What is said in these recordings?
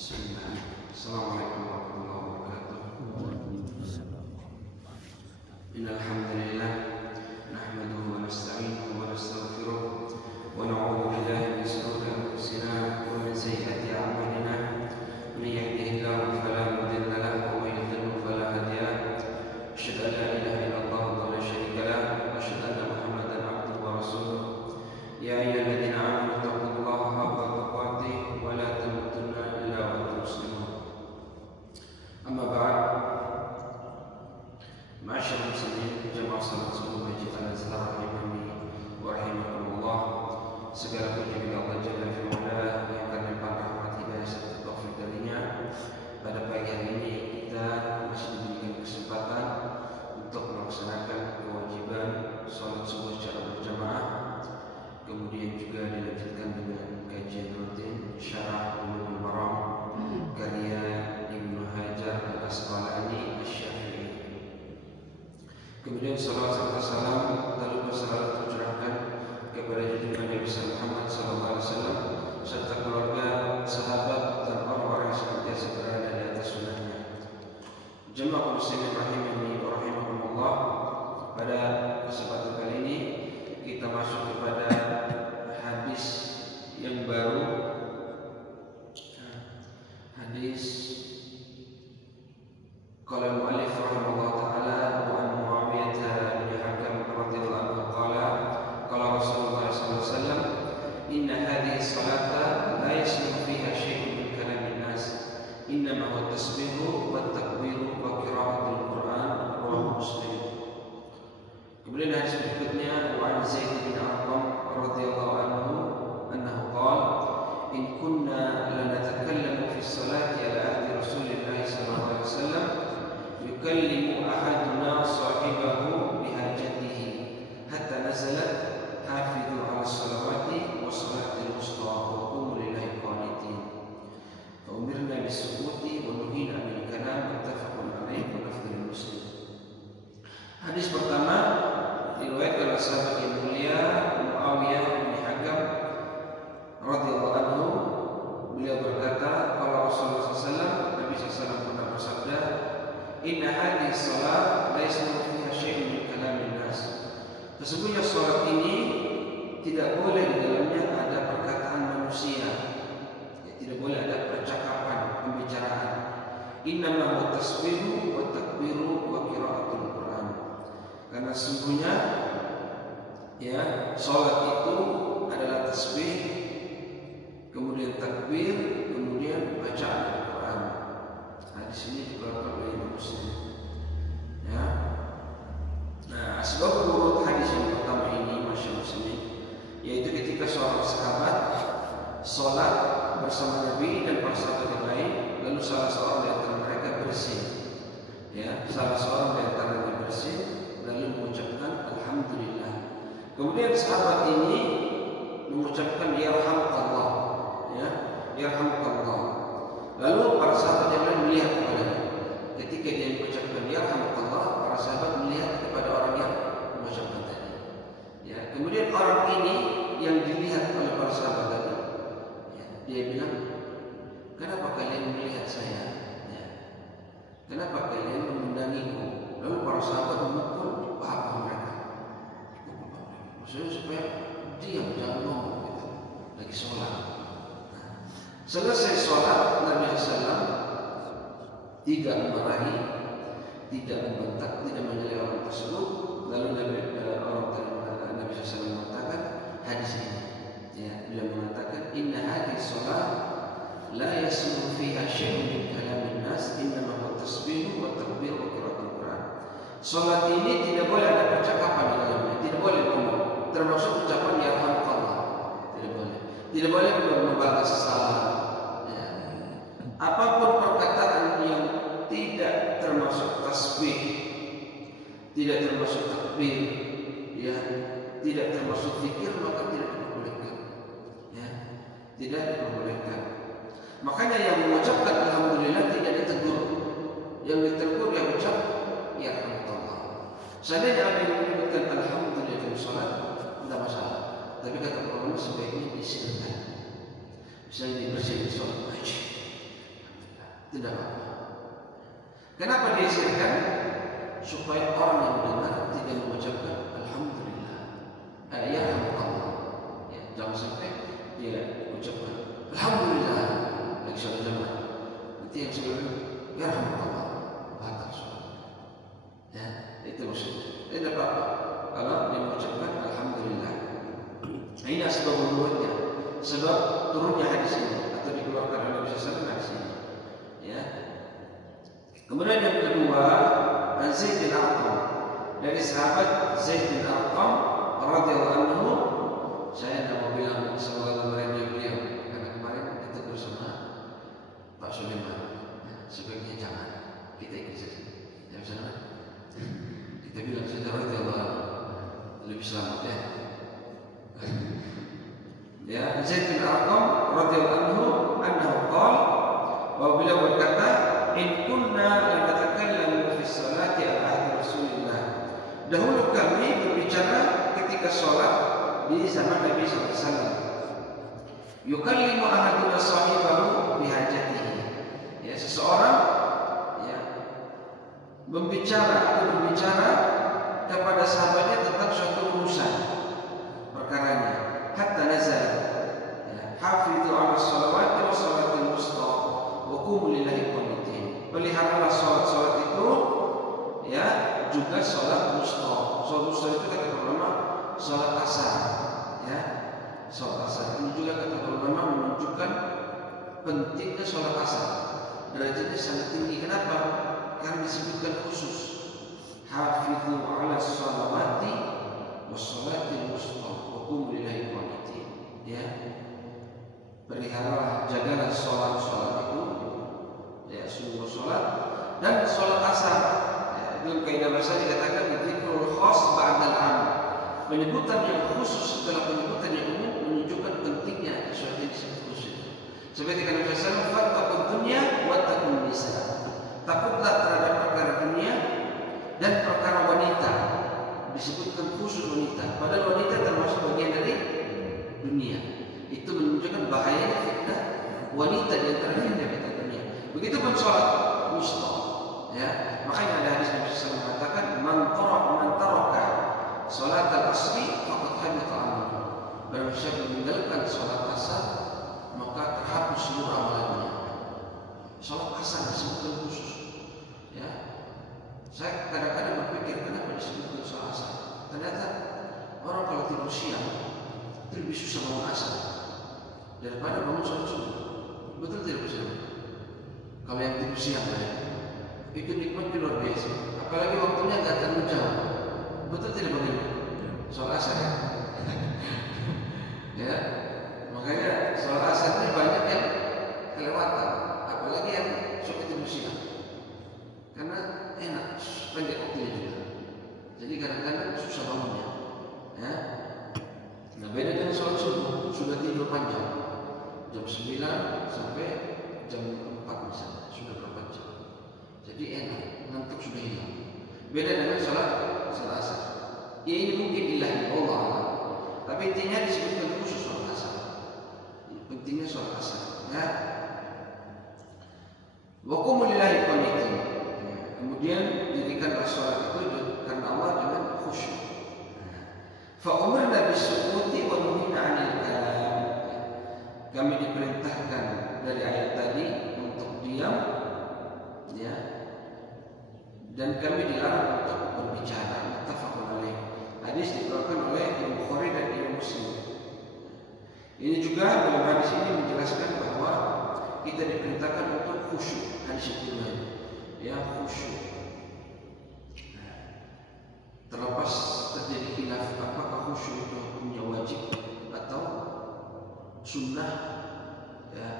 Bismillah. Assalamualaikum warahmatullahi wabarakatuh. Innal hamdalillah nahmaduhu wa nasta'inuhu wa nastaghfiruh wa na'udzu billahi min shururi anfusina wa min sayyiati a'malina. Man yahdihillahu fala mudilla lahu wa man yudlil fala hadiya lahu. Asyhadu an la ilaha illallah wa la syarika lahu wa asyhadu anna Muhammadan abduhu wa rasuluh. Ya ayyuhalladzina amanu taqullaha haqqa tuqatih wa la tamutunna illa wa antum muslimun. Amma ba'd. Ma'asyiral muslimin, jamaah salat subuh masjid Al-Azhar rahimani wa rahimakumullah. Segala puji bagi Allah Jalla fi Ula yang akan limpah rahmat hidayah serta taufik darinya. Pada pagi hari ini kita masih diberikan kesempatan untuk melaksanakan kewajiban salat subuh secara berjamaah. Kemudian juga dilanjutkan dengan kajian rutin Syarah Bulughul Maram karya Ibnu Hajar Al-Asqalani Asy-Syafi'i. Kemudian salawat serta salam tak lupa selalu tercurahkan kepada junjungan Nabi Muhammad SAW serta keluarga, sahabat dan orang-orang yang senantiasa berada di atas sunnahnya. Jemaah muslimin rahimani wa rahimakumullah, pada kesempatan kali ini kita masuk kepada hadis yang baru, hadis qala al-mu'allif rahimahullah ta'ala wa an Muawiyah bin Hakam radhiyallahu anhu qala qala Rasulullah sallallahu alaihi wasallam inna hadhihi salata la yasluhu fiha syai'un min kalamin nas innama huwa tasbihu wa takbiru wa qira'atul Qur'an rawahu Muslim. Kemudian hadis berikutnya wa an Zaid bin Arqam radhiyallahu anhu annahu qala in kunna lanatakallamu fi sholati ala ahdi Rasulillah sallallahu alaihi wasallam yukallimu ahaduna sahibahu bihajatihi hatta nazalat hafidhu ala sholawati wa salatil wusta wa qumu lillahi qanitin fa umirna bisukuti wa nuhina bil kalam muttafaqun alaihi wa lafdhul Muslim. Hadis pertama diriwayatkan oleh sahabat yang mulia Muawiyah bin Hakam radhiyallahu anhu. Beliau berkata, kalau Rasulullah SAW, Nabi SAW pernah bersabda, inna hadhihi shalah laisa fiha syai'un min kalamin nas. Sesungguhnya salat ini tidak boleh di dalamnya ada perkataan manusia, ya, tidak boleh ada percakapan, pembicaraan. Innama huwa tasbihu wa takbiru wa qira'atul Qur'an. Karena sesungguhnya ya, salat itu adalah tasbih, kemudian takbir, kemudian bacaan Al-Quran. Hadis ini dikeluarkan oleh Imam Muslim. Ya. Nah, sebab urut hadis yang pertama ini, Masya Allah, yaitu ketika seorang sahabat sholat bersama Nabi dan para sahabat yang lain, lalu salah seorang di antara mereka bersin. Ya, salah seorang di antaranya bersin, lalu mengucapkan Alhamdulillah. Kemudian sahabat ini mengucapkan Yarhamukallah, ya, Yarhamukallah. Lalu para sahabat yang lain melihat kepadanya. Ketika dia mengucapkan Yarhamukallah, para sahabat melihat kepada orang yang mengucapkan tadi. Ya, kemudian orang ini yang dilihat oleh para sahabat tadi, ya, dia bilang, kenapa kalian melihat saya? Ya. Kenapa kalian memandangiku? Lalu para sahabat memukul paha mereka. Maksudnya supaya diam, jangan ngomong gitu. Lagi sholat. Nah, selesai sholat, Nabi SAW tidak memarahi, tidak membentak, tidak menilai orang tersebut. Lalu Nabi SAW mengatakan hadis ini. Ya, beliau mengatakan inna hadhihi shalah la yasluhu fiha syai'un min kalamin nas innama huwa tasbihu wa takbir wa qira'atul Qur'an. Salat ini tidak boleh ada percakapan di dalamnya, tidak boleh ngomong, termasuk ucapan Yarhamukallah. Tidak boleh. Tidak boleh membalas salam. Ya. Apapun perkataan yang tidak termasuk tasbih, tidak termasuk takbir, ya, tidak termasuk zikir, maka tidak diperbolehkan. Ya, tidak diperbolehkan. Makanya yang mengucapkan Alhamdulillah tidak ditegur. Yang ditegur yang ucap Yarhamukallah. Seandainya ada yang menyebutkan Alhamdulillah dalam salat, tidak masalah. Tapi kata ulama sebaiknya disilakan. Misalnya dibersihin sholat wajib, tidak apa-apa. Kenapa diisirkan? Supaya orang yang mendengar tidak mengucapkan alhamdulillah, ya Allah. Ya, jangan sampai dia ucapkan alhamdulillah lagi sholat jamaah. Nanti yang sebelum ya Allah batal sholat. Ya, itu maksudnya. Tidak apa-apa kalau dia mengucapkan alhamdulillah. Ini sebab menurutnya, sebab turunnya hadis ini atau dikeluarkan oleh Nabi SAW hadis ini. Ya. Kemudian yang kedua, Zaid bin Arqam, dari sahabat Zaid bin Arqam radhiyallahu anhu. Saya tidak mau bilang semoga kemarin beliau, karena kemarin kita bersama Pak Sulaiman. Sebaiknya jangan, kita ikut saja. Ya bersama. Kita bilang saja radhiyallahu anhu lebih selamat ya. Ya, Zaid bin Arqam radhiyallahu anhu qala, bahwa beliau berkata, in kunna lanatakallamu fi sholati ala ahdi Rasulillah. Dahulu kami berbicara ketika sholat di zaman Nabi SAW. Yukallimu ahaduna sahibahu bihajatihi. Ya, seseorang ya berbicara kepada sahabatnya tentang suatu urusan perkaranya. Hatta nazal ya, hafidhu ala sholawati wa sholatil wusta wa qumu lillahi qanitin. Peliharalah sholat itu ya, juga sholat wusta. Sholat wusta itu kata ulama sholat asar ya. Sholat asar ini juga kata ulama menunjukkan pentingnya sholat asar. Derajatnya sangat tinggi. Kenapa? Karena disebutkan khusus hafidhu ala sholawati wa sholatil wusta wa qumu lillahi qanitin. Ya, peliharalah, jagalah sholat itu ya, seluruh sholat dan sholat asar ya, dalam kaidah bahasa dikatakan dzikrul khas ba'dal 'am, penyebutan yang khusus setelah penyebutan yang umum menunjukkan pentingnya sesuatu yang disebut khusus. Seperti kata Nabi SAW, fattaqud dunya wattaqun nisa, takutlah terhadap perkara dunia dan perkara wanita. Disebutkan khusus wanita, padahal wanita termasuk bagian dari dunia. Itu menunjukkan bahayanya fitnah wanita di antara fitnah dunia. Begitupun sholat wusta. Ya, makanya ada hadis Nabi SAW mengatakan, man taraka sholat al-asri faqad habita amaluhu. Barang siapa meninggalkan sholat asar, maka terhapus seluruh amalannya. Sholat asar disebutkan khusus. Ya, saya kadang-kadang berpikir kenapa disebutkan sholat asar. Ternyata orang kalau tidur siang itu lebih susah bangun asar daripada bangun sholat subuh. Betul tidak bersama? Kalau yang tidur siang ya, itu nikmatnya luar biasa. Apalagi waktunya nggak terlalu jauh. Betul tidak begini? Sholat asar ya. Ya, makanya sholat asar ini banyak yang kelewatan. Apalagi yang suka tidur siang. Karena enak, pendek waktunya juga. Jadi kadang-kadang susah bangunnya. Ya. Nah, beda dengan sholat subuh, sudah tidur panjang. Jam 9 sampai jam 4 misalnya, sudah berapa jam. Jadi enak, ngantuk sudah hilang. Beda dengan sholat asar. Ya, ini mungkin ilahi Allah. Tapi intinya disebutkan khusus sholat asar. Pentingnya sholat asar. Ya. Wa qumu lillahi qanitin. Kemudian dirikanlah sholat itu karena Allah dengan khusyuk. Fa umirna bis-sukuti wa nuhina 'anil kalam. Kami diperintahkan dari ayat tadi untuk diam, ya, dan kami dilarang untuk berbicara. Muttafaqun alaih. Hadis dikeluarkan oleh Imam Bukhari dan Imam Muslim. Ini juga dalam hadis ini menjelaskan bahwa kita diperintahkan untuk khusyuk. Hadis itu ya, khusyuk. Terlepas terjadi khilaf apakah khusyuk itu hukumnya wajib atau sunnah, ya,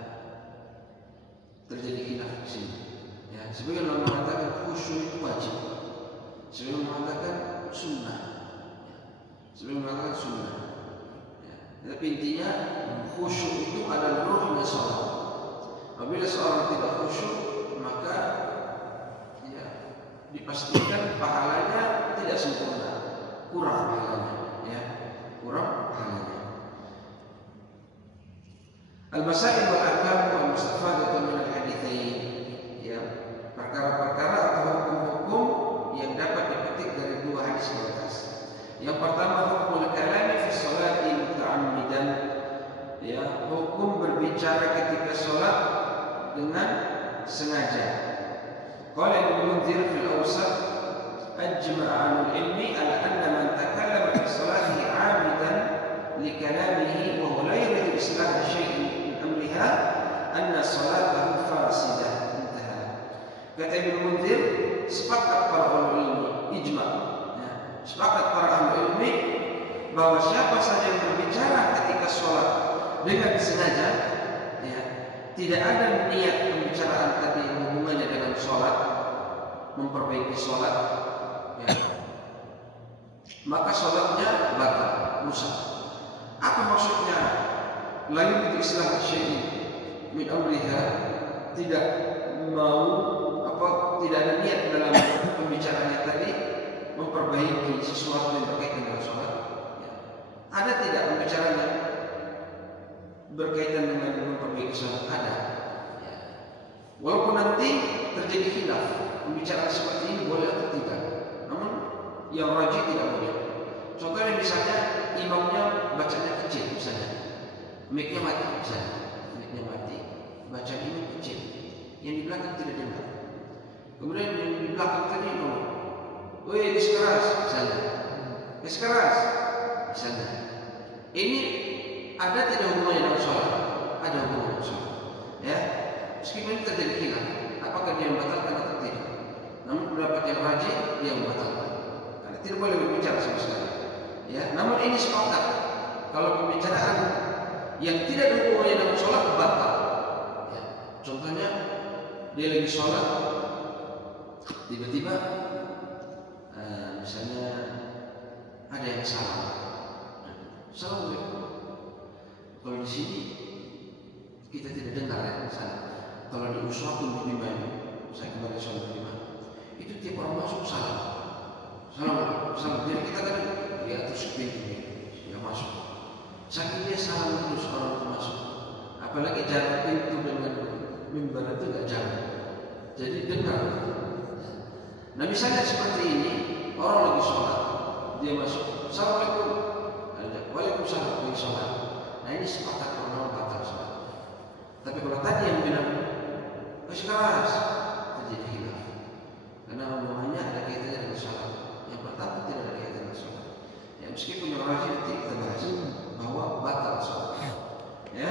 terjadi khilaf di sini. Ya, sebagian orang mengatakan khusyuk itu wajib, sebagian mengatakan sunnah, ya, sebagian mengatakan sunnah. Ya, tapi intinya khusyuk itu adalah ruhnya sholat. Apabila seorang tidak khusyuk, maka ya, dipastikan pahalanya tidak sempurna, kurang pahalanya, ya, kurang pahalanya. Al-masail wal ahkam wal mustafadatu min al-haditsain. ajma'a ahlul ilmi ala anna man takallama fi salatihi 'amidan li kalamihi wa huwa la yuridu islah syai'in min amriha anna salatahu fasidah. Intaha. Kata Ibnu Munzir, sepakat para ulama ilmu, ijma', ya, sepakat para ahli ilmi bahwa siapa saja yang berbicara ketika sholat dengan sengaja, ya, tidak ada niat pembicaraan tadi yang hubungannya dengan sholat, memperbaiki sholat, ya, maka sholatnya batal, rusak. Apa maksudnya? La yuridu islah syai'in min amriha, tidak mau tidak ada niat dalam pembicaranya tadi memperbaiki sesuatu yang berkaitan dengan sholat. Ya. Ada tidak pembicaranya berkaitan dengan memperbaiki sholat? Ada. Ya. Walaupun nanti terjadi khilaf, pembicaraan seperti ini boleh atau tidak. Namun yang rajih tidak boleh. Contohnya misalnya imamnya bacanya kecil, misalnya mic-nya mati, misalnya mic-nya mati, bacaan imam kecil, yang di belakang tidak dengar. Kemudian yang di belakang tadi ngomong, "Woi, keras," misalnya, keras, misalnya. Ini ada tidak hubungannya dengan sholat? Ada hubungan dengan sholat. Ya, meskipun ini terjadi khilaf, apakah dia membatalkan atau tidak? Namun pendapat yang rajih dia membatalkan. Karena tidak boleh berbicara sama sekali. Ya, namun ini sepakat kalau pembicaraan yang tidak ada hubungannya dengan sholat batal. Ya, contohnya dia lagi sholat, tiba-tiba misalnya ada yang salam. Assalamualaikum. Kalau di sini kita tidak dengar ya, misalnya kalau di uswatun di mana saya kembali sholat di mana, itu tiap orang masuk salam. Salam. Jadi kita kan di atas pintu dia masuk. Saking dia salam terus orang itu masuk. Apalagi jarak pintu dengan mimbar itu gak jauh. Jadi dengar. Nah misalnya seperti ini, orang lagi sholat, dia masuk, Assalamualaikum, Waalaikumsalam, lagi sholat. Nah ini sepakat orang batal sholat. Tapi kalau tadi yang bilang keras, terjadi khilaf. Karena omongannya ada kaitannya dengan sholat. Yang pertama tidak ada kaitannya dengan sholat. Ya meskipun yang rajin nanti kita bahas bahwa batal sholat. Ya.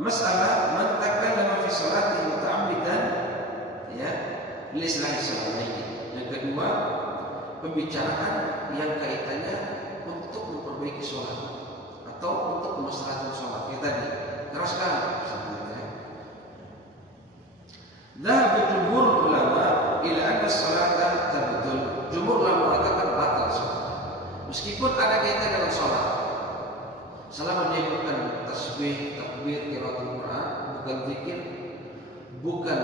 Masalah man takallama fi sholatihi muta'ammidan, ya, lillahi sallallahu. Yang kedua, pembicaraan yang kaitannya untuk memperbaiki sholat atau untuk kemaslahatan sholat. Kita tadi keraskan sampai. Dhahabu jumhur ulama ila anna sholata tabtul. Jumhur ulama mengatakan batal sholat. Meskipun ada kaitan dengan sholat, selama dia bukan tasbih, takbir, qiraatul Quran, bukan zikir, bukan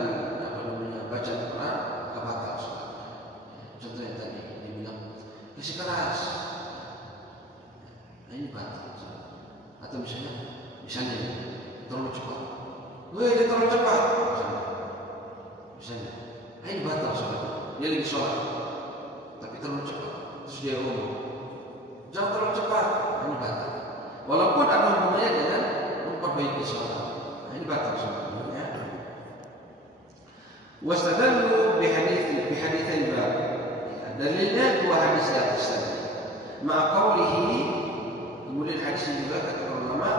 bacaan Quran, maka batal sholat. Contohnya tadi dia bilang keras, nah ini batal sholat. Atau misalnya terlalu cepat, dia terlalu cepat, misalnya, nah ini batal sholat. Dia lagi sholat, tapi terlalu cepat, terus dia ngomong, jangan terlalu cepat, nah ini batal. Walaupun ada hubungannya dengan memperbaiki sholat, nah ini batal sholatnya. Wastadallu bihaditsain bab. Dalilnya dua hadis di atas tadi. Ma'qaulihi, kemudian hadis juga kata ulama,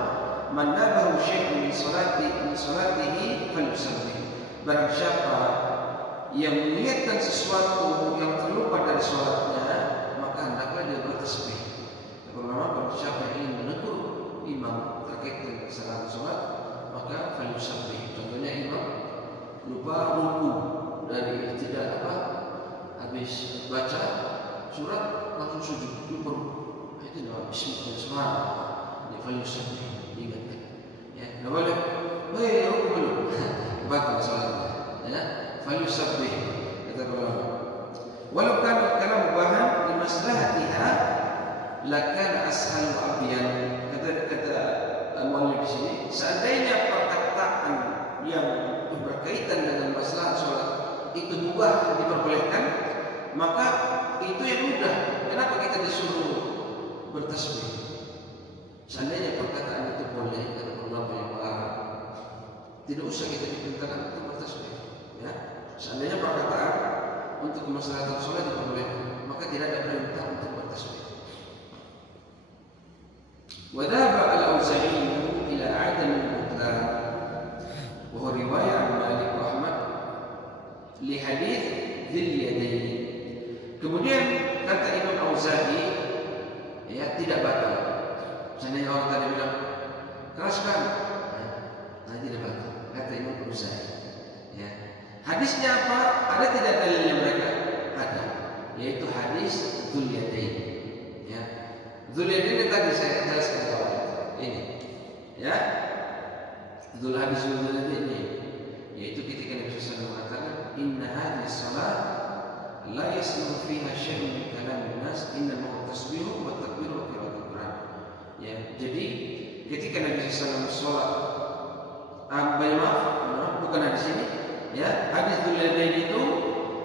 man nabahu syai'un min salatihi falyusabbih. Barang siapa yang mengingatkan sesuatu yang terlupa dari sholatnya, maka hendaklah dia bertasbih. Kata ulama, barang siapa yang ingin menegur imam terkait dengan kesalahan sholat, maka falyusabbih. Contohnya imam lupa ruku dari tidak habis baca surat langsung sujud, lupa ruku. Itu adalah bismillah. Ini falyusabbih, diingatkan. Ya, enggak boleh. Ruku belum. Batal salatnya. Ya, falyusabbih. Kata ulama. Walau kana kalam mubahan li maslahatiha lakana ashal wa abyan. Kata muallif di sini, seandainya perkataan yang berkaitan dengan masalah sholat itu mubah, diperbolehkan, maka itu yang mudah. Kenapa kita disuruh bertasbih? Seandainya perkataan itu boleh, kata ulama yang melarang, tidak usah kita diperintahkan untuk bertasbih. Ya, seandainya perkataan وذهب الأوزاعي إلى عدم البطلان وهو رواية عن مالك وأحمد لحديث ذي اليدين. Kemudian kata Imam Auza'i, ya, tidak batal. Seandainya orang tadi bilang keras kan, nah tidak batal. Kata Imam Auza'i, ya. Hadisnya apa? Ada tidak dalilnya mereka? Ada, yaitu hadis Dzul Yadain. Ya, Dzul Yadain yang tadi saya jelaskan awal ini, ya. Dzul Yadain ini, yaitu ketika Nabi SAW mengatakan, Inna hadhihi salat la yasluhu fiha syai'un min kalamin nas innama huwa tasbihu wa takbiru wa qiraatul Quran. Ya, jadi ketika Nabi SAW sholat, maaf, bukan hadis ini, ya, hadis Dzul Yadain itu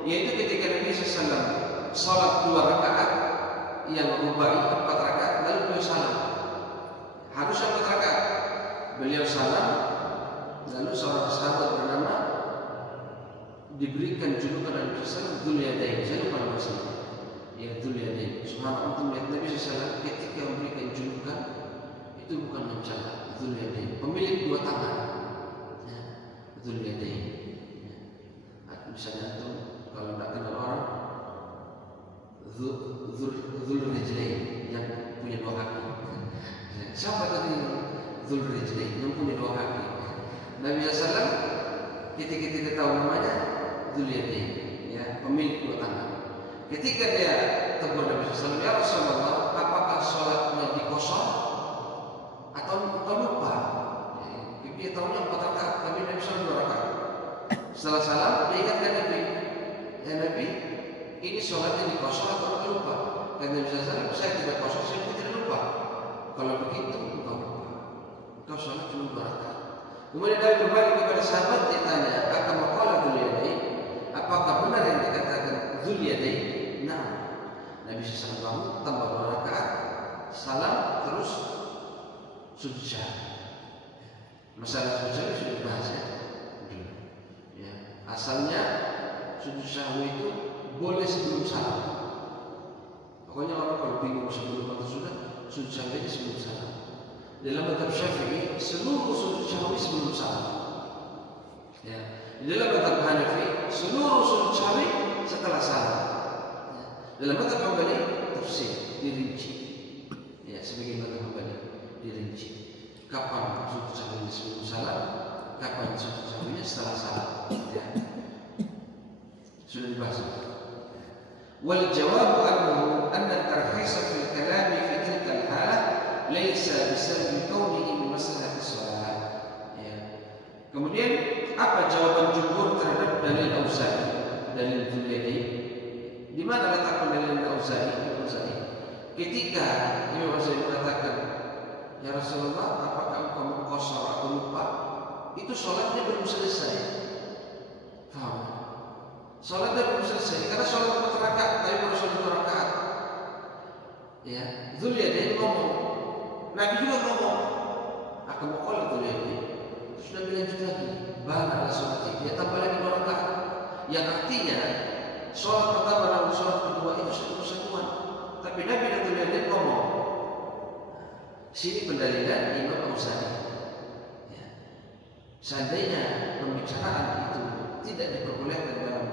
yaitu ketika Nabi SAW sholat 2 rakaat yang merubai 4 rakaat lalu beliau salam. Harus 4 rakaat. Beliau salam, lalu seorang sahabat bernama diberikan julukan Nabi SAW Dzul Yadain. Saya lupa nama aslinya. Ya, Dzul Yadain. Subhanallah, untuk melihat Nabi SAW ketika memberikan julukan itu bukan mencela. Dzul Yadain, pemilik 2 tangan. Ya, Dzul Yadain. Ya. Misalnya itu kalau tidak kenal orang, Dzul Rijlain, yang punya 2 kaki. Ya. Siapa tadi Dzul Rijlain yang punya 2 kaki? Nabi SAW ketika tidak tahu namanya Dzul Yadain, ya, pemilik 2 tangan. Ketika dia tegur Nabi SAW, ya Rasulullah, apakah sholatnya dikosong atau lupa? Ya, dia tahunya 4 rakaat, tapi Nabi SAW 2 rakaat. Setelah salam, dia ingatkan Nabi, ya Nabi, ini sholatnya dikosong atau lupa? Kata Nabi SAW, saya tidak kosong, saya tidak lupa. Kalau begitu, engkau lupa. Engkau sholat cuma 2 rakaat. Kemudian Nabi berbalik kepada sahabat, dia tanya, akan maqala Dzul Yadain, apakah benar yang dikatakan Dzul Yadain? Nah, Nabi SAW bangun, tambah 2 rakaat, salam, terus sujud syahwi. Masalah sujud syahwi sudah dibahas, ya. Asalnya sujud syahwi itu boleh sebelum salam. Pokoknya orang kalau bingung sebelum atau sudah, sujud syahwi sebelum salam. Dalam mazhab Syafi'i, seluruh sujud syahwi sebelum salam. Ya. Dalam mazhab Hanafi, seluruh sujud syahwi setelah salam. Ya. Dalam mazhab Hambali, tafsir dirinci. Ya, sebagai mazhab Hambali dirinci. Kapan sujud syahwi sebelum salam, kapan sujud syahwi setelah salam. Ya. Sudah dibahas. Wal jawabu anna tarkhisa fil kalami fi tilka al-halah laysa bisabab kaunihi min maslahati shalah. Ya. Kemudian apa jawaban jumhur terhadap dalil Auza'i, dalil Dzul Yadain? Di mana letak dalil Auza'i? Ketika Imam Auza'i mengatakan, ya Rasulullah, apakah engkau mengqashar atau lupa? Itu sholatnya belum selesai. Faham? Sholatnya belum selesai karena sholat 4 rakaat, tapi baru sholat 2 rakaat. Ya, Dzul Yadain ngomong, Nabi juga ngomong, akan maqala Dzul Yadain. Sudah dilanjut lagi, bala sholat dia tambah lagi 2 rakaat. Yang artinya sholat pertama dan sholat kedua itu satu kesatuan. Tapi Nabi dan Dzul Yadain ngomong. Sini pendalilan Imam Auza'i. Ya. Seandainya pembicaraan itu tidak diperbolehkan dalam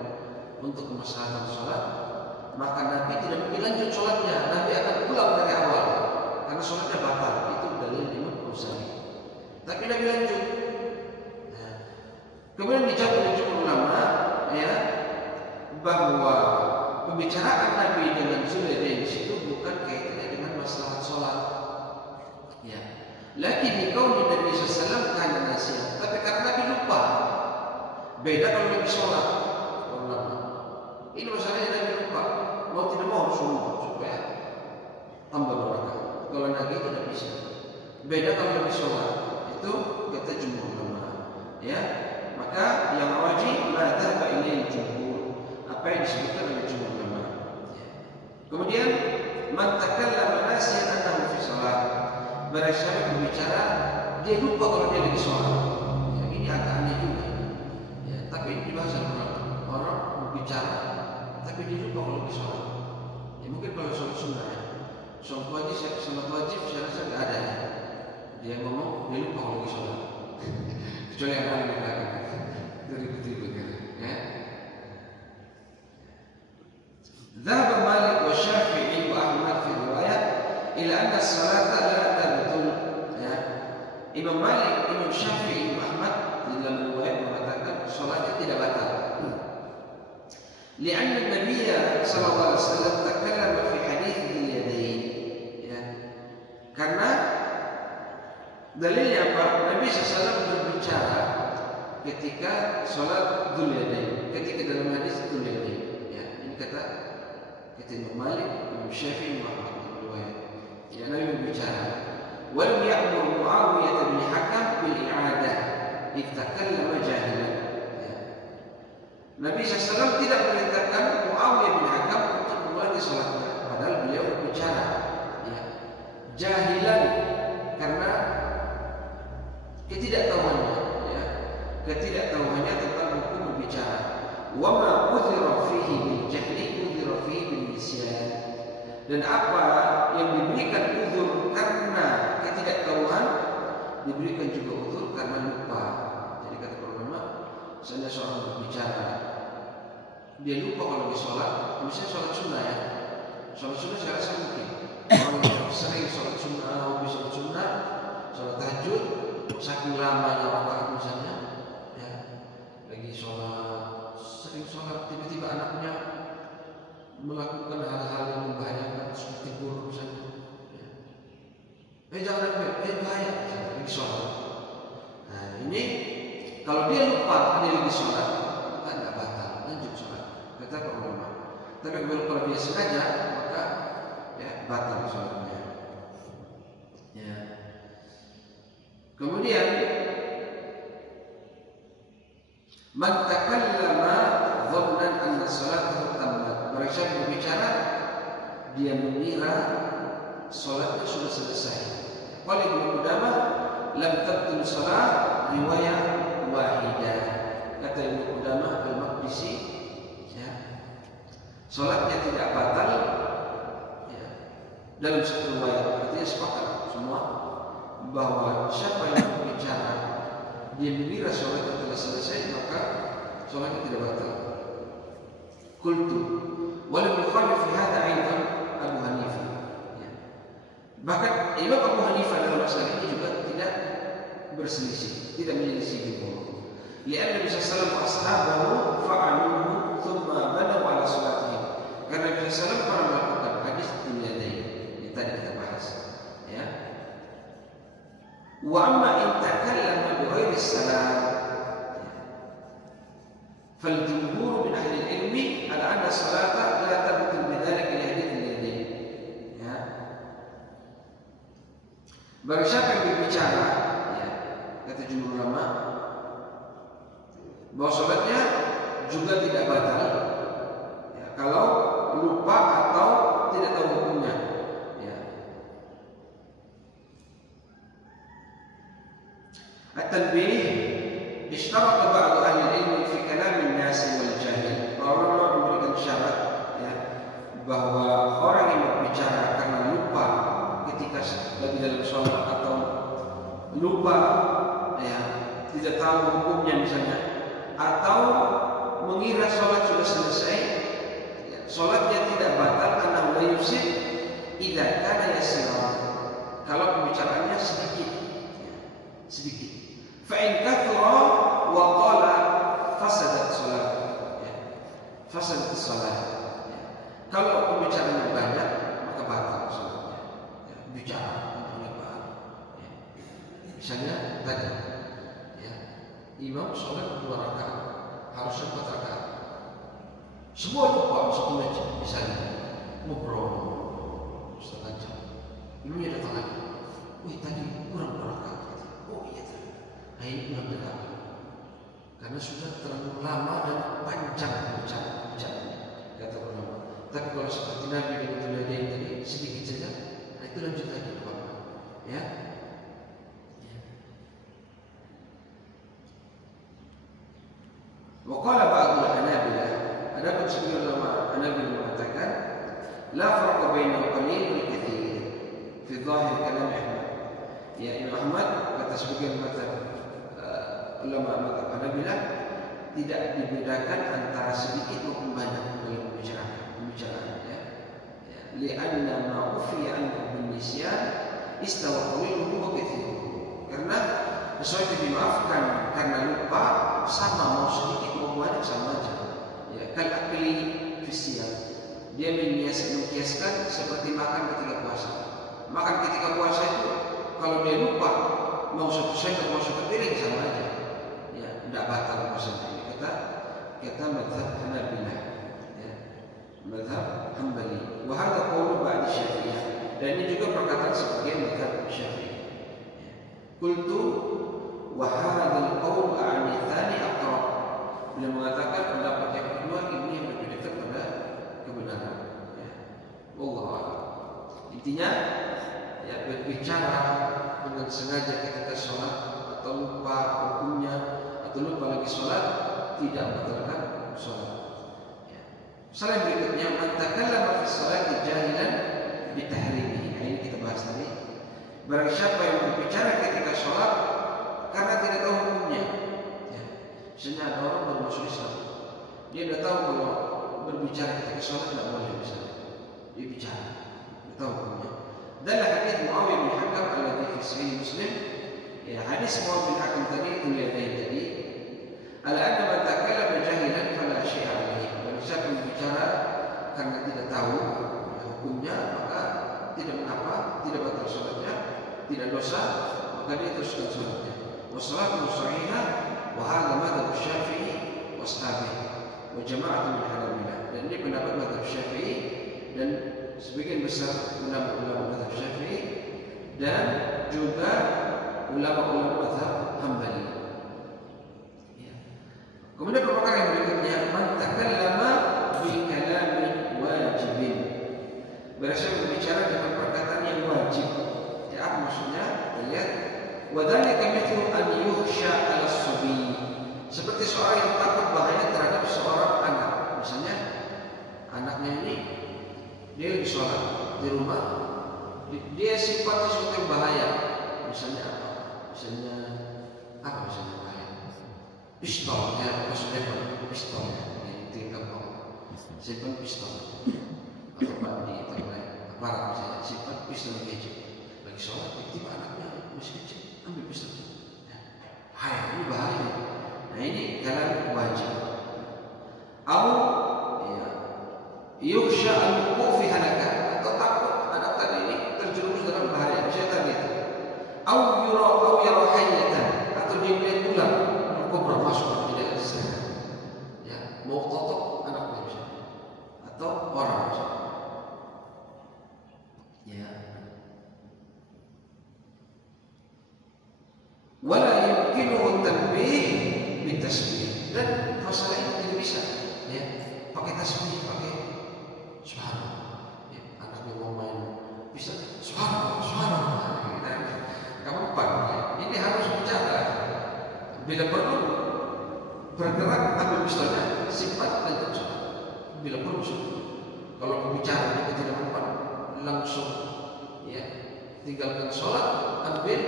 untuk kemaslahatan sholat, maka Nabi tidak mungkin lanjut sholatnya. Nabi akan ulang dari awal karena sholatnya batal. Itu dalil Imam Auza'i. Tapi Nabi lanjut. Nah, kemudian dijawab oleh jumhur ulama, ya, bahwa pembicaraan Nabi dengan Dzul Yadain itu bukan kaitannya dengan maslahat sholat. Ya, lakin di kaum Nabi SAW kana nasiyan. Tapi karena Nabi lupa. Beda kalau Nabi sholat. Ini masalahnya Nabi lupa. Mau tidak mau harus supaya tambah 2 rakaat. Kalau Nabi tidak bisa. Beda kalau Nabi sholat. Itu kata jumhur ulama. Ya, maka yang wajib la dhaba ilaihi jumhur. Apa yang disebutkan oleh jumhur ulama. Ya. Kemudian man takallama nasiyan annahu fi shalah. Barang siapa berbicara, dia lupa kalau dia lagi sholat. Ya, ini agak aneh juga. Ya, tapi ini dibahas orang berbicara, tapi dia lupa kalau lagi sholat. Ya, mungkin kalau sholat sunnah, sholat wajib saya sholat wajib saya rasa nggak ada. Dia ngomong dia lupa kalau lagi sholat. Kecuali yang paling belakang itu ribut-ribut kan, ya. ذهب مالك والشافعي وأحمد في الرواية إلى أن الصلاة لا تبطل. Ya. Imam Malik, Imam Syafi'i, Imam Ahmad di dalam riwayat mengatakan salatnya tidak batal. لأن النبي صلى الله عليه وسلم تكلم في حديث ذي اليدين. Ya. Karena dalilnya apa? Nabi SAW berbicara ketika sholat Dzul Yadain, ketika dalam hadis Dzul Yadain. Ya, ini kata Imam Malik, Imam Syafi'i, Imam Ahmad riwayat. Ya, Nabi berbicara. Walam ya'mur Muawiyah bin Hakam bil i'adah idh takallama jahilan. Ya. Nabi SAW tidak memerintahkan Muawiyah bin Hakam untuk mengulangi sholatnya, padahal beliau berbicara. Ya. Jahilan karena ketidaktahuannya, ya, ketidaktahuannya tentang hukum berbicara. Wa ma udhira fihi bil jahli udhira fihi bil nisyan. Dan apa yang diberikan uzur karena ketidaktahuan diberikan juga uzur karena lupa. Jadi kata ulama, misalnya seorang berbicara, dia lupa kalau di sholat, misalnya sholat sunnah ya, sholat sunnah saya rasa mungkin. Orang yang sering sholat sunnah, hobi sholat sunnah, sholat tahajud, saking lamanya rakaat misalnya, ya, lagi sholat, sering sholat, tiba-tiba anaknya melakukan hal-hal yang membahayakan, seperti tidur misalnya, ya. Jangan bahaya, misalnya, lagi sholat. Nah ini kalau dia lupa dia lagi sholat, maka nggak batal, lanjut sholat. Kata para ulama. Tapi kalau dia sengaja, maka ya batal sholatnya. Ya. Kemudian man takallama dhannan anna salatahu tammat. Mereka berbicara dia mengira salatnya sudah selesai. Qala Ibnu Qudamah lam tabtul salat riwayah wahidah. Kata Ibnu Qudamah al-Maqdisi, ya, salatnya tidak batal, ya, dalam satu riwayat. Artinya sepakat semua bahwa siapa yang berbicara dia mengira sholatnya telah selesai, maka sholatnya tidak batal. Qultu walam yukhalif fi hadha aidan Abu Hanifah. Ya. Bahkan Imam Abu Hanifah dalam masalah ini juga tidak berselisih, tidak menyelisih jumhur. Lianna Nabi sallallahu alaihi wasallam fa'aluhu thumma banaw ala salatihim. Karena Nabi sallallahu pernah melakukan hadis dunyadain yang tadi kita bahas, ya. Wa amma in takallama bi ghairi salam fal jumhur min ahli al-ilmi ala anna salata la tabtul bidzalika li hadits al-yadain. Ya. Bagi siapa yang berbicara, ya, kata jumhur ulama bahwa salatnya juga tidak batal, ya, kalau lupa atau tidak tahu hukumnya. التنبيه اشترط بعض أهل العلم في كلام الناس والجاهل. Orang memberikan syarat, ya, bahwa orang yang berbicara karena lupa ketika lagi dalam sholat atau lupa, ya, tidak tahu hukumnya misalnya, atau mengira sholat sudah selesai, ya, sholatnya tidak batal karena la yufsid idza kana yasiran. Kalau pembicaraannya sedikit, ya, sedikit. Fa'in kathura wa qala fasadat salat, ya. Fasadat salat, ya. Kalau pembicaraan banyak maka batal salatnya, ya. Bicara banyak, ya. Misalnya tadi, ya, imam sholat 2 rakaat harusnya 4 rakaat, semua lupa satu masjid misalnya ngobrol setengah jam, imamnya datang lagi, wih tadi kurang 2 rakaat, oh iya tadi. Nah ini benar karena sudah terlalu lama dan panjang bicara, kata ulama. Tapi kalau seperti Nabi dan itu ada yang tadi sedikit saja, nah itu lanjut lagi, ya. Waqala ba'dul Hanabilah, ada pun sebagian ulama Hanabilah mengatakan la farqa bainal qalil wal katsir zahir kalam Ahmad. Ya, Imam Ahmad kata sebagian ulama mazhab Hanabilah tidak dibedakan antara sedikit maupun banyak dalam pembicaraan ya. Li'anna ma ufiya anhu bin nisyan istawa qawiluhu wa kathiruhu. Karena sesuatu yang dimaafkan karena lupa sama mau sedikit mau banyak sama aja. Ya, kal akli fisiyal. Dia mengiaskan seperti makan ketika puasa. Makan ketika puasa itu kalau dia lupa mau satu sendok mau satu piring sama aja. Ya, tidak batal puasa ini. Kata mazhab Hanabilah. Ya. Mazhab Hambali. Wa hadha qawlu ba'd Syafi'iyah. Dan ini juga perkataan sebagian mazhab Syafi'i. Ya. Qultu wa hadzal qawl a'ni tsani aqrab. Beliau mengatakan pendapat yang kedua ini yang lebih dekat pada kebenaran. Ya. Wallahu a'lam. Intinya ya berbicara dengan sengaja ketika sholat atau lupa hukumnya atau lupa lagi sholat tidak membatalkan sholat. Ya. Salah berikutnya man takallama fi sholati jahilan bi tahrimihi. Ini kita bahas tadi. Barang siapa yang berbicara ketika sholat karena tidak tahu hukumnya. Ya. Misalnya ada orang baru masuk Islam, dia tidak tahu kalau berbicara ketika sholat tidak boleh misalnya. Dia bicara, tidak tahu hukumnya. Dalam hadis Muawiyah bin Hakam alladhi fi Sahih Muslim, ya hadis Muawiyah bin Hakam tadi itu tadi, ala anna man takallama jahilan fala syai'a alaihi. Barang siapa berbicara karena tidak tahu hukumnya maka tidak mengapa, tidak batal salatnya, tidak dosa, maka dia teruskan salatnya. Wa salatu sahihah wa hadha madhhab Syafi'i wa ashabihi wa jama'atun min Hanabilah. Dan ini pendapat mazhab Syafi'i dan sebagian besar ulama-ulama mazhab Syafi'i dan juga ulama-ulama mazhab Hambali. Ya. Kemudian perkara yang berikutnya man takallama bi kalamin wajibin. Berasal berbicara dengan perkataan yang wajib. Ya, apa maksudnya? Lihat, wa dzalika mithlu an yukhsha 'ala as-sabi. Seperti seorang yang takut bahaya terhadap seorang anak. Misalnya anaknya ini dia lagi sholat di rumah, dia simpan sesuatu yang bahaya. Misalnya apa? Misalnya bahaya? Pistol, ya maksudnya pistol, yang tinggal simpan pistol atau bandi atau aparat misalnya simpan pistol gadget. Lagi sholat, tiba-tiba anaknya masih kecil, ambil pistol. Hai, ini bahaya. Nah ini kalam wajib. Yukhsha al-wuqu' fi halakah, atau takut anak tadi ini terjerumus dalam bahaya, misalnya tadi itu. Aw yara hayyatan, atau dia melihat ular berkobra masuk ke dalam sana. Ya, mau totok anaknya misalnya. Atau orang misalnya. Ya. Wala yumkinuhu tanbih bitasbih. Dan masalah ini tidak bisa ya, pakai tasbih, pakai subhanallah. Ya, anaknya mau main bisa subhanallah. Gampang ya. Ini harus bicara. Bila perlu bergerak, ambil pistolnya, simpan dan tutup. Bila perlu kalau berbicara juga tidak mempan, langsung ya tinggalkan sholat, ambil,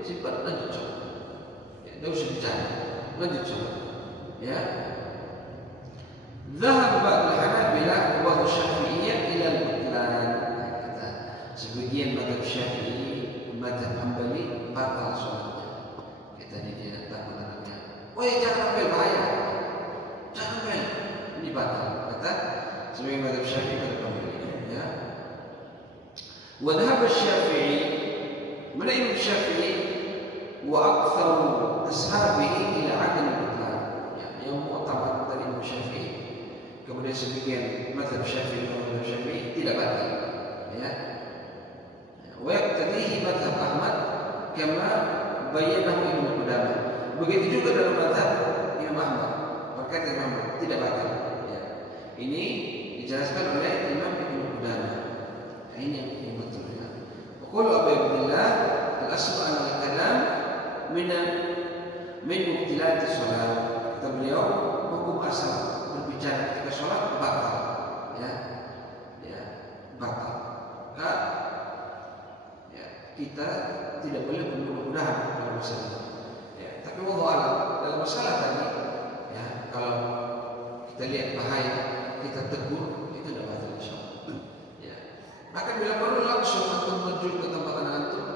simpan dan tutup. Ya, tidak usah bicara, lanjut sholat. Ya. Dhahab ba'd al-Hanabilah wa Syafi'iyyah ila al-butlan. Kata sebagian mazhab Syafi'i, mazhab Hambali batal salatnya. Kata dia takut anaknya. Woi, jangan ambil bahaya. Jangan ambil. Ini batal. Kata sebagian mazhab Syafi'i mazhab Hambali. Ya. Wa dhahab Syafi'i, mana Imam Syafi'i wa aktsaru ashabihi ila 'adam al-butlan. Ya, yang mu'tamad dari Imam Syafi'i. Kemudian sebagian mazhab Syafi'i dan mazhab Syafi'i tidak batal. Ya. Wa yaqtadihi mazhab Ahmad kama bayyanahu Ibnu Qudamah. Begitu juga dalam mazhab Imam Ahmad. Berkata Imam Ahmad tidak batal. Ya. Ini dijelaskan oleh Imam Ibnu Qudamah. Ini yang betul ya. Qul Abu Abdullah al-aslu al-kalam min mubtilati shalah. Kata beliau, hukum asal berbicara ketika sholat batal, ya, batal. Ya, kita tidak boleh bermudah-mudahan dalam masalah ini. Ya, tapi wallahu a'lam dalam masalah tadi, ya kalau kita lihat bahaya, kita tegur, itu tidak batal insyaallah. Ya. Maka bila perlu langsung antum menuju ke tempat anak antum,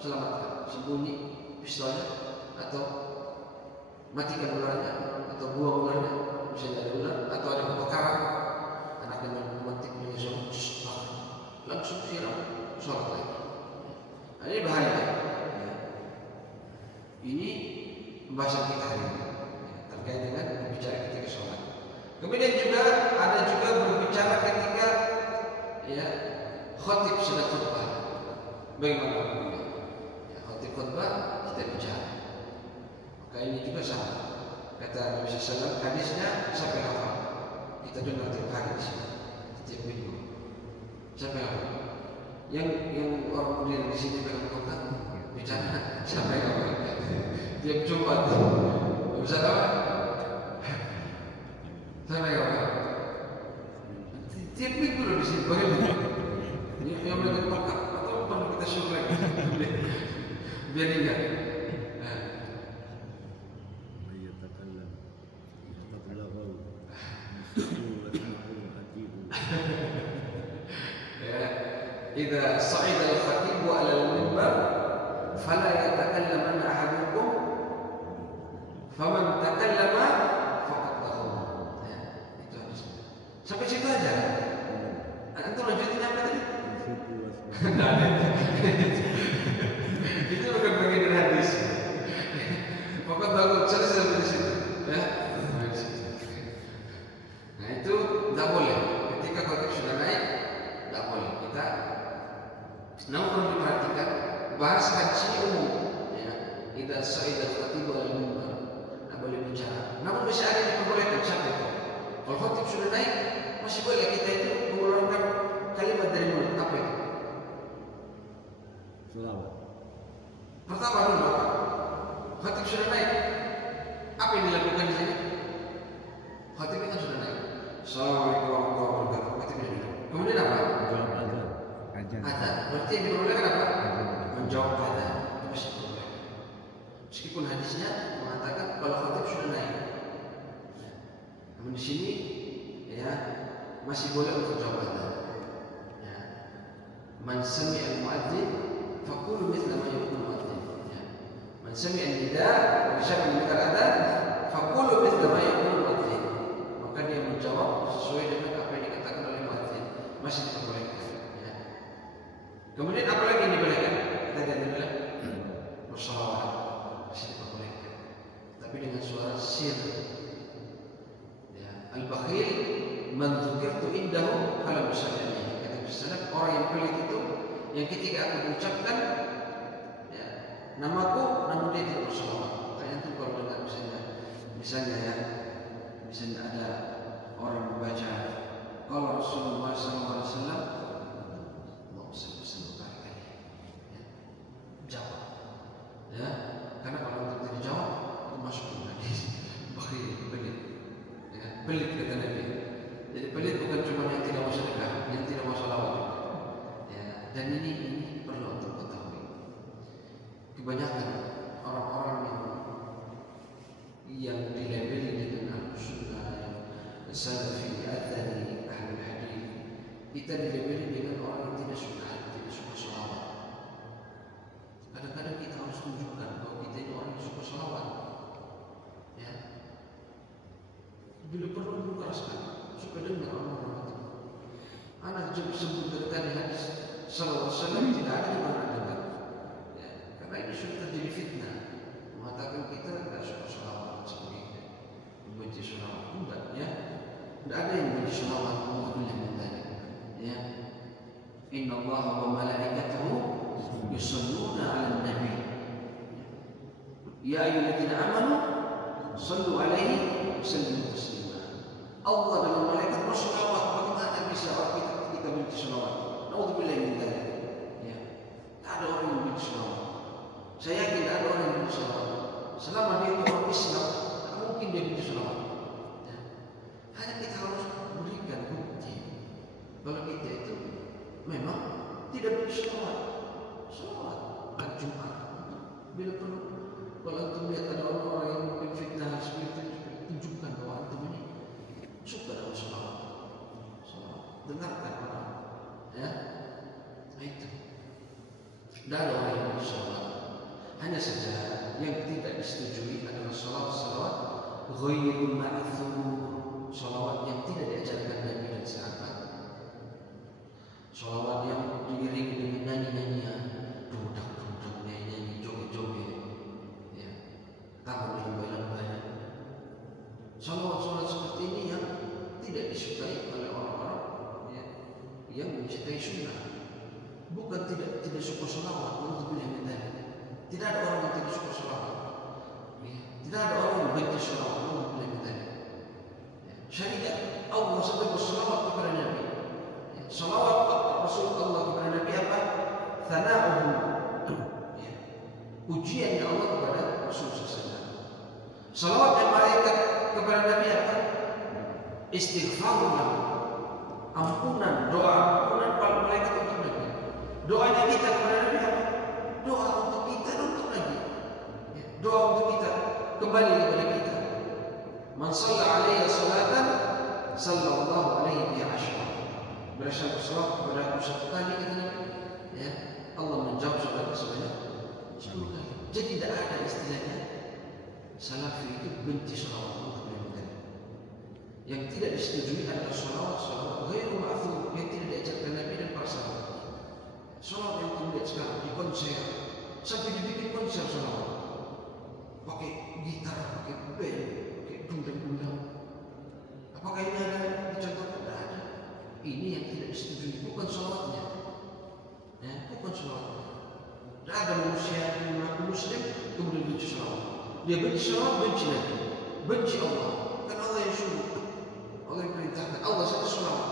selamatkan, sembunyi pistolnya atau matikan ularnya atau buang ularnya, misalnya ada ular atau ada kebakaran, anaknya memetik menyusul, langsung siram, sholat lagi. Nah, ini bahaya. Ya. Ini pembahasan kita hari ini terkait dengan berbicara ketika sholat. Kemudian juga ada juga berbicara ketika ya khatib sedang khutbah. Bagaimana? Ya, khatib khutbah kita bicara. Maka ini juga sama. Kata Nabi SAW, hadisnya siapa yang hafal? Kita dengar tiap hari di sini, setiap minggu. Siapa yang hafal? Yang orang berdiri di sini pegang kotak bicara siapa yang hafal? Tiap Jumat. Bisa apa? Siapa yang hafal? Tiap minggu loh di sini. Bagaimana? Yang megang kotak atau perlu kita suruh lagi? Biar ingat. إذا صعد الخطيب على المنبر فلا يتكلمن أحدكم فمن تكلم فقد ضر. Itu hadisnya. Sampai situ aja. Antum lanjutin apa tadi? Itu bukan bagian dari hadis. Pokok bagus selesai sampai di situ. Ya. Nah itu tidak boleh. Ketika khatib sudah naik, tidak boleh kita. Namun perlu diperhatikan bahas haji umum. Ya. Idza sa'ida al-khatib al-minbar, tidak boleh bicara. Namun masih ada yang diperbolehkan. Siapa itu? Kalau khatib sudah naik, masih boleh kita itu mengeluarkan kalimat dari mulut. Apa itu? Selawat. Pertama dulu apa? Khatib sudah naik. Apa yang dilakukan di sini? Khatib kan sudah naik. Assalamualaikum warahmatullahi wabarakatuh. Khatib sudah naik. Kemudian apa? Jawab azan. Azan. Berarti yang diperbolehkan apa? Menjawab azan. Itu masih diperbolehkan. Meskipun hadisnya mengatakan kalau khatib sudah naik. Namun di sini ya masih boleh untuk jawab azan. Ya. Man sami'a al-mu'adzin faqulu mithla ma yaqulu al-mu'adzin. Ya. Man sami'a an-nida wa syami'a mendengar azan faqulu mithla ma yaqulu al-mu'adzin. Maka dia menjawab sesuai dengan apa yang dikatakan oleh mu'adzin. Masih diperbolehkan. Ya. Kemudian apa lagi yang dibolehkan? Tadi adalah bersalawat, masih diperbolehkan. Tapi dengan suara sir. Ya. Al-bakhil man dzukirtu indahu falam yusalli alaihi. Kata Rasulullah, orang yang pelit itu yang ketika aku ucapkan ya, namaku namun dia tidak bersalawat. Kalian tuh kalau dengar misalnya ada orang membaca kalau Rasulullah SAW jawab, ya karena kalau untuk tidak jawab itu masuk ke hadis bakhil pelit, ya, pelit kata Nabi. Jadi pelit bukan cuma yang tidak mau sedekah, yang tidak mau salawat, ya. Dan ini perlu untuk ketahui. Kebanyakan orang-orang yang dilabeli dengan al-sunnah, salafi, adzani, ahli hadis, kita dilabeli dengan orang yang tidak suka salawat. Kadang-kadang kita harus tunjukkan bahwa kita ini orang yang suka salawat. Ya. Bila perlu dikeraskan, supaya dengar orang-orang itu. Anak sebut tadi hadis sallallahu alaihi wasallam tidak ada yang anak dengar. Ya. Karena ini sudah terjadi fitnah. Mengatakan kita tidak suka salawat sebagainya, membenci salawat. Enggak, ya. Tidak ada yang membenci salawat. Alhamdulillah mentari. Ya. Inna Allah wa malaikatahu yusalluna 'alan nabi. Ya ayyuhalladzina amanu sallu 'alaihi wa sallimu taslima. Allah dan malaikat berselawat. Bagaimana bisa kita benci selawat? Nauzubillah min dzalik. Ya. Tak ada orang yang benci selawat. Saya yakin tak ada orang yang benci selawat. Selama dia itu orang Islam, tak mungkin dia benci selawat. Ya. Hanya kita harus berikan bukti kalau kita itu memang tidak benci selawat. Selawat. Jumat. Bila perlu, kalau antum lihat ada orang-orang yang mungkin fitnah seperti itu, tunjukkan bahwa antum ini suka dalam sholawat. Dengarkan orang, ya. Nah itu. Tidak ada orang yang bersolat. Hanya saja yang tidak disetujui adalah sholawat ghairul ma'thur, sholawat yang tidak diajarkan Nabi dan sahabat. Sholawat yang diiringi dengan nyanyi-nyanyian, dudak, nyanyi-nyanyi, joget-joget, ya, tangan lambai-lambai. Sholawat seperti ini yang tidak disukai oleh orang-orang, ya, yang mencintai sunnah. Bukan tidak suka sholawat, tidak ada orang yang tidak suka sholawat, ya. Tidak ada orang yang benci sholawat. Syariat Allah sampai bersolawat kepada Nabi. Salawat Rasul Allah kepada Nabi apa? Thana'uhu, ya, pujian Allah kepada Rasul SAW. Salawat yang malaikat kepada Nabi apa? Istighfarullah, ampunan, doa ampunan para malaikat untuk Nabi. Doanya kita kepada Nabi apa? Doa untuk kita dan untuk Nabi, ya, doa untuk kita kembali kepada kita. Man shalla alaihi salatan sallallahu alaihi bi asyra. Berasal bersolawat kepada aku satu kali, kata Nabi, ya, Allah menjawab salat sebanyak 10 kali. Jadi tidak ada istilahnya salafi itu benci salawat untuk Nabi. Yang tidak disetujui adalah salawat ghairul ma'thur, yang tidak diajarkan Nabi dan para sahabat. Salawat yang kita lihat sekarang di konser, sampai dibikin konser salawat, pakai gitar, pakai band, gundang-gundang. Apakah ini ada dicontohkan? Tidak ada. Ini yang tidak disetujui, bukan sholawatnya, ya, bukan sholawatnya. Tidak ada manusia yang mengaku Muslim kemudian benci sholawat. Dia benci sholawat, benci Nabi, benci Allah. Kan Allah yang suruh, Allah yang perintahkan, Allah saja sholawat.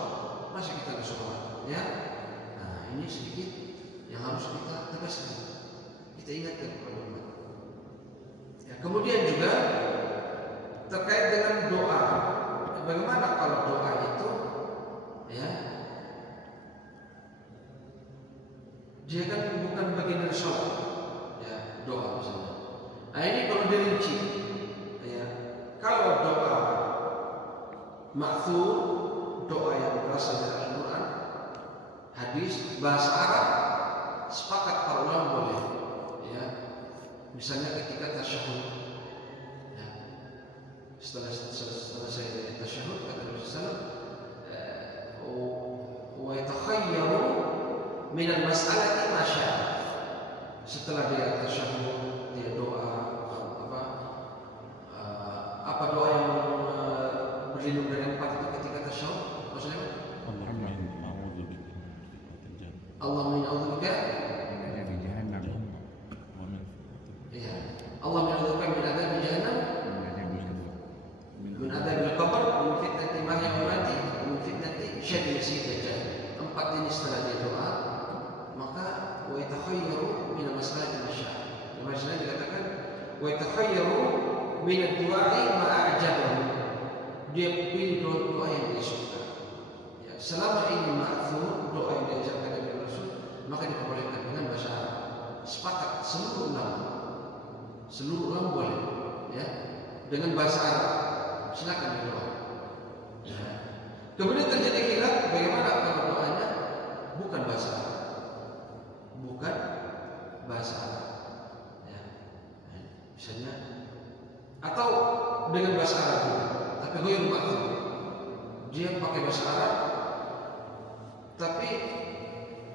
Masa kita ada sholawat, ya? Nah, ini sedikit yang harus kita tegaskan, kita ingatkan kepada umat. Ya, kemudian juga terkait dengan doa, bagaimana kalau doa itu, ya, dia kan bukan bagian dari sholat, ya, doa misalnya. Nah ini kalau dirinci, ya, kalau doa ma'thur, doa yang berasal dari Al-Quran, hadis, bahasa Arab, sepakat para ulama boleh, ya. Misalnya ketika tasyahud, setelah saya tasyahud, kata Nabi SAW, wa yatakhayyaru min al-mas'alati ma syaa. Setelah dia tasyahud, dia doa apa doa yang berlindung dari 4 itu ketika tasyahud? Maksudnya Allahumma inni a'udzubika min jahannam. Iya. Allahumma inni a'udzubika min adzabi jahannam, min adzabil qabr, min fitnati mahya wa mamati, min fitnati syarri dajjal. 4 ini setelah dia doa, maka wa yatakhayyaru min al-mas'alati ma syaa. Di mana dikatakan wa yatakhayyaru min ad-du'a'i ma a'jabahu. Dia pilih doa yang dia suka. Ya, selama ini ma'thur, doa yang diajarkan Nabi Rasul, maka diperbolehkan dengan bahasa Arab. Sepakat seluruh ulama boleh, ya, dengan bahasa Arab. Silakan berdoa. Ya. Kemudian terjadi khilaf bagaimana kalau doanya bukan bahasa Arab, bukan bahasa Arab, ya. Misalnya, atau dengan bahasa Arab juga, tapi ghairul ma'thur, dia pakai bahasa Arab, tapi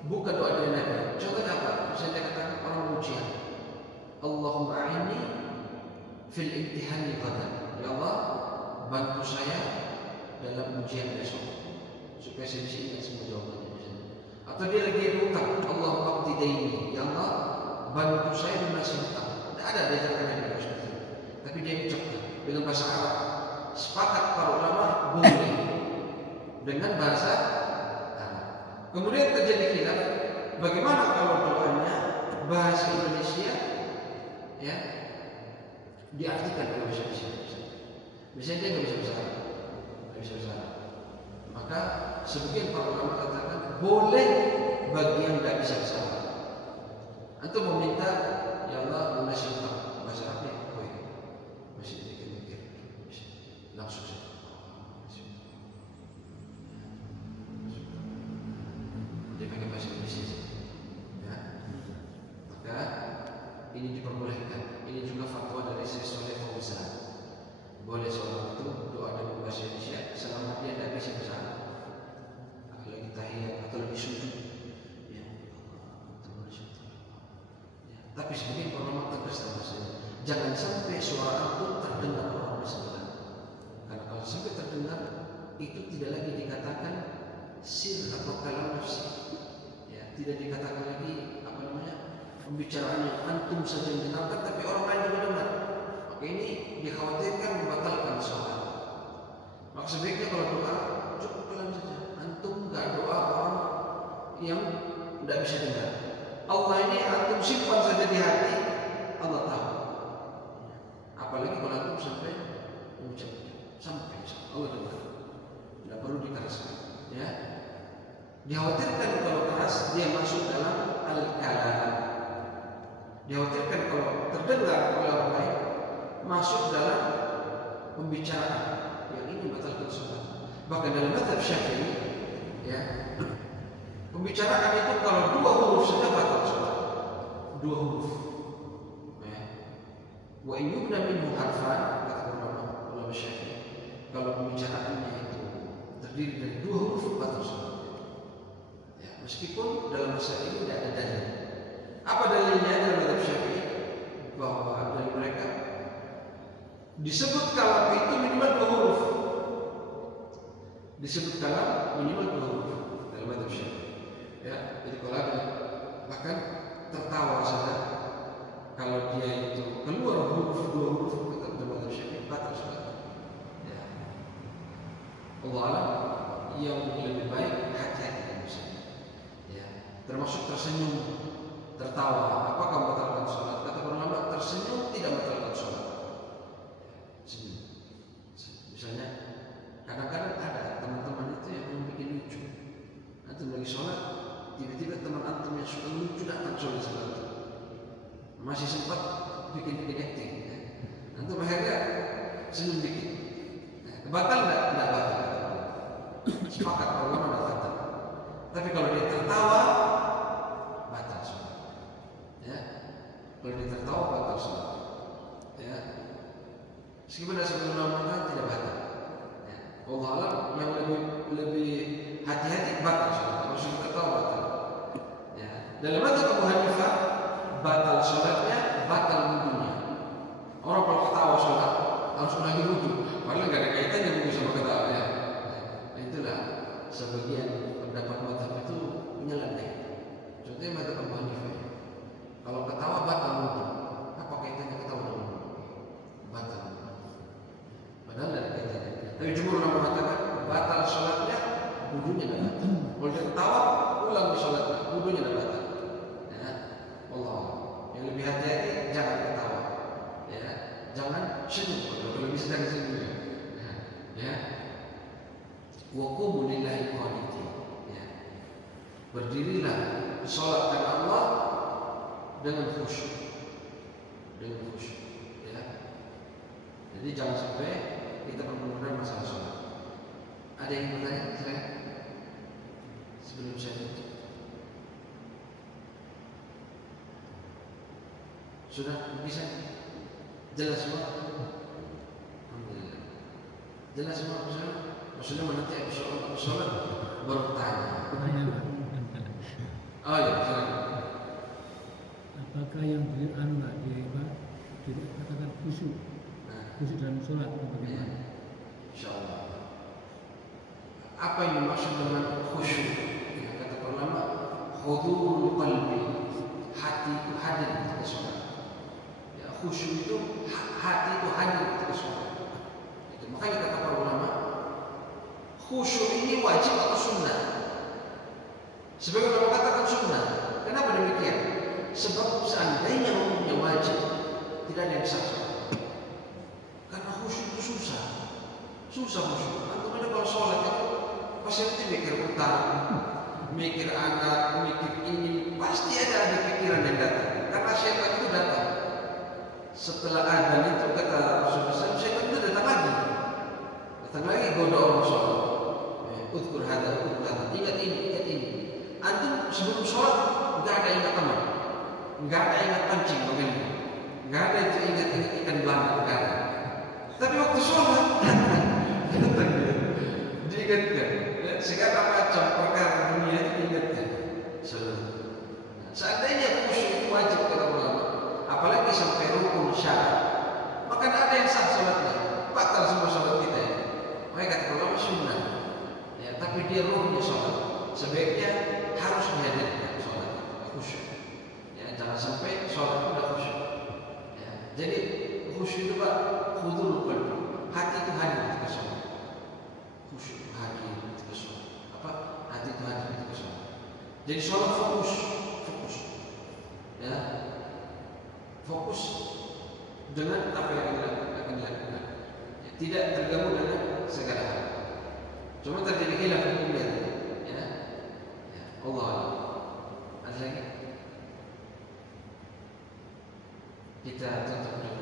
bukan doa dari Nabi. Contohnya apa? Misalnya katakan orang ujian, Allahumma a'inni fil imtihani ghadan. Ya Allah, bantu saya dalam ujian besok supaya saya bisa ingat semua jawabannya. Atau dia lagi berhutang, Allahumma qdi daini. Ya Allah, bantu saya melunasi hutang. Tidak ada diajarkan Nabi seperti itu, tapi dia ucapkan dengan bahasa Arab. Sepakat para ulama boleh dengan bahasa Arab. Kemudian terjadi khilaf, bagaimana kalau doanya bahasa Indonesia, ya, diartikan oleh bahasa Indonesia. Misalnya dia nggak bisa bahasa Arab, maka sebagian para ulama katakan boleh bagi yang nggak bisa bahasa Arab. Antum meminta, ya Allah lunasi utang, bahasa apa ya? Oh iya, masih mikir-mikir, langsung saja. Dia pakai bahasa Indonesia, ya. Maka ini diperbolehkan. Ini juga fatwa dari Syekh Shalih Fauzan. Boleh seorang itu doa dengan bahasa Indonesia selama dia tidak bisa bahasa Arab. Lagi tahiyat atau lagi sujud, ya. Tapi sebagian ulama tegas bahasanya, jangan sampai suara itu terdengar orang di sebelah. Karena kalau sampai terdengar, itu tidak lagi dikatakan sir atau kalam nafsi. Ya, tidak dikatakan lagi pembicaraan yang antum saja yang dengarkan, tapi orang lain juga dengar. Maka ini dikhawatirkan membatalkan sholat. Maka sebaiknya kalau doa cukup pelan saja. Antum nggak doa orang yang tidak bisa dengar. Allah ini antum simpan saja di hati, Allah tahu. Apalagi kalau antum sampai mengucapkan, sampai Allah dengar. Tidak perlu dikeraskan. Ya, dikhawatirkan kalau keras dia masuk dalam al-kalam. Dikhawatirkan kalau terdengar oleh orang lain masuk dalam pembicaraan yang ini membatalkan sholat. Bahkan dalam mazhab Syafi'i, ya, pembicaraan itu kalau 2 huruf saja batal sholat. 2 huruf. Ya. Wa in yubna minhu harfan, kata ulama Syafi'i, kalau pembicaraannya itu terdiri dari 2 huruf batal sholat. Ya, meskipun dalam masalah ini tidak ada dalil. Apa dalilnya dalam mazhab Syafi'i? Bahwa dari mereka disebut kalam itu minimal 2 huruf. Disebut kalam minimal 2 huruf dalam mazhab Syafi'i. Ya, jadi kalau ada bahkan tertawa saja kalau dia itu keluar huruf 2 huruf dalam mazhab Syafi'i batal sholat. Ya. Allah alam, yang lebih baik hati-hati dengan misalnya. Ya, termasuk tersenyum, tertawa, apakah membatalkan sholat? Kata ulama, tersenyum tidak membatalkan sholat. Senyum. Misalnya, kadang-kadang ada teman-teman itu yang bikin lucu. Antum lagi sholat, tiba-tiba teman antum yang suka lucu datang sholat sholat. Masih sempat bikin acting. Ya. Antum akhirnya senyum dikit. Batal enggak? Enggak batal. Sepakat ulama enggak batal. Tapi kalau dia tertawa, batal sholat. Ya, kalau dia tertawa batal sholat. Ya, meskipun sebelum Ramadan tidak batal. Ya, Allah alam yang lebih hati-hati batal sholat. Kalau sudah tertawa batal. Ya, dalam mazhab Abu Hanifah batal sholatnya, batal wudunya. Orang kalau ketawa sholat langsung lagi wudu, padahal nggak ada kaitannya wudu sama ketawa. Ya. Nah, itulah sebagian pendapat mazhab itu menyeleneh. Contohnya mazhab Abu Hanifah. Kalau ketawa batal wudu, apa kaitannya ketawa dengan wudu? Batal. Padahal tidak ada kaitannya. Tapi jumhur ulama mengatakan batal sholatnya, wudunya tidak batal. Kalau dia ketawa, ulang di sholatnya, wudunya tidak batal. Ya, Allah. Yang lebih hati-hati jangan ketawa. Ya, jangan senyum. Kalau bisa jangan senyum. Ya. Wa qumu lillahi qanitin. Ya. Berdirilah sholat karena Allah dengan khusyuk. Dengan khusyuk. Ya. Jadi jangan sampai kita mempermudah masalah sholat. Ada yang bertanya? Saya sebelum saya tutup. Sudah bisa? Jelas semua? Alhamdulillah. Jelas semua maksudnya nanti habis sholat baru tanya. Oh ya, silakan. Apakah yang dikatakan khusyuk? Khusyuk dalam sholat atau bagaimana? Insyaallah. Apa yang dimaksud dengan khusyuk? Ya, kata ulama, hudurul qalbi, hati itu hadir ketika sholat. Ya, khusyuk itu hati itu hadir ketika sholat. Itu makanya kata para ulama, khusyuk ini wajib atau sunnah? Sebagian ulama katakan sunnah. Kenapa demikian? Sebab seandainya hukumnya wajib, tidak ada yang sah. Karena khusyuk itu susah khusyuk. Antum ada kalau sholat itu pasti nanti mikir utang, mikir anak, mikir ini, pasti ada pikiran yang datang. setelah adzan itu kata Rasulullah SAW, syaitan itu datang lagi goda orang sholat. Udkur hadza, ingat ini. Antum sebelum sholat nggak ada ingat teman, nggak ada ingat pancing bagaimana, nggak ada itu ingat ikan belanda, nggak ada. Tapi waktu sholat datang diingatkan. Segala macam perkara dunia itu diingatkan. Seandainya khusyuk itu wajib kata ulama, apalagi sampai rukun syarat, maka tidak ada yang sah sholatnya, batal semua sholat kita. Mereka kata ulama sunnah, ya, tapi dia ruhnya sholat. Sebaiknya harus dihadirkan sholat khusyuk. Ya, jangan sampai sholat tidak khusyuk. Ya, jadi khusyuk itu Pak, hudul qalbi, hati itu hadir ketika sholat. Khusyuk hadir ketika sholat. Hati itu hadir ketika sholat. Jadi sholat fokus. Ya, fokus dengan apa yang akan dilakukan. Ya, tidak terganggu dengan segala hal. Cuma terjadi khilaf hukum tadi. Ya, Allah Allah. Ada lagi? Kita tutup dulu.